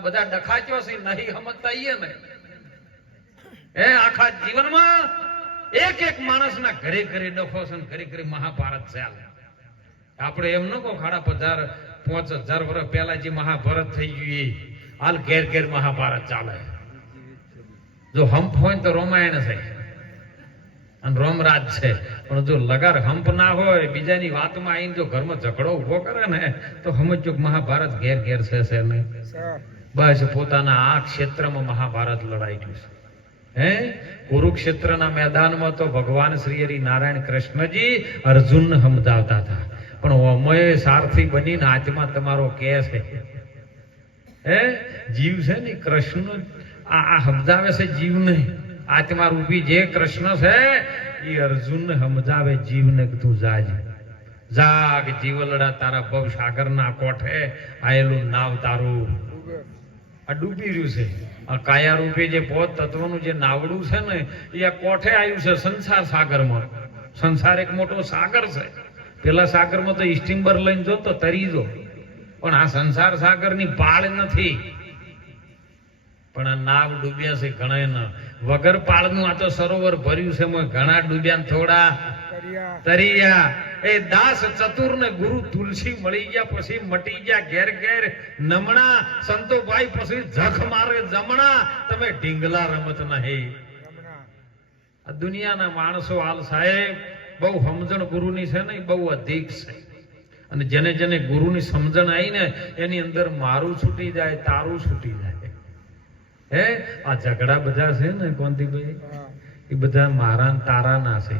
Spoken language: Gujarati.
આ બધા ડખાચ્યો છે નહીં સમજતા ઈએ ને એ આખા જીવનમાં એક એક માણસના ઘરે ઘરે ડખો છે, ઘરે ઘરે મહાભારત ચાલે. આપણે એમ ન કહો 5000 વર્ષ પહેલા જે મહાભારત થઈ ગયું હાલ ઘેર ઘેર મહાભારત ચાલે. જો હંપ હોય તો રામાયણ છે અને રોમરાજ છે, પણ જો લગાર હંપ ના હોય બીજાની વાતમાં આવીને જો ઘરમાં ઝઘડો ઉભો કરે ને તો સમજો મહાભારત ઘેર ઘેર છે ને. બસ પોતાના આ ક્ષેત્રમાં મહાભારત લડાઈ ગયું છે. હે કુરુક્ષેત્રના મેદાનમાં તો ભગવાન શ્રી હરિ નારાયણ કૃષ્ણજી અર્જુનને સમજાવતા હતા, પણ અમય સારથી બનીને હાથમાં તમારો કે છે હે જીવ છે ને કૃષ્ણ આ સમજાવે છે જીવને. આત્મા રૂપી જે કૃષ્ણ છે એ અર્જુનને સમજાવે જીવને તું જાગ જાગ જીવલડા તારા ભવ સાગરના કોઠે આયેલું નાવ તારું આ ડૂબી રહ્યું છે. આ કાયા રૂપે જે પોત તત્વનું જે નાવડું છે ને એ આ કોઠે આવ્યું છે સંસાર સાગરમાં. સંસાર એક મોટો સાગર છે. પેલા સાગરમાં તો સ્ટીમર લઈને જો તો તરી જો, પણ આ સંસાર સાગરની પાળ નથી. પણ આ નાવ ડૂબ્યા છે ઘણા વગર પાળનું આ તો સરોવર ભર્યું છે, ઘણા ડૂબ્યા થોડા તરિયા. એ દાસ ચતુર ને ગુરુ તુલસી મળી ગયા પછી મટી ગયા ઘેર ઘેર નમણા. સંતોભાઈ પછી જખ મારે જમણા, તમે ઢીંગલા રમત નહીં. આ દુનિયાના માણસો હાલ સાહેબ બહુ સમજણ ગુરુની છે ને બહુ અધિક છે, અને જેને જેને ગુરુની સમજણ આવી ને એની અંદર મારું છૂટી જાય તારું છૂટી જાય. આ ઝઘડા બધા છે ને કોંતીભાઈ એ બધા મારા તારા ના છે.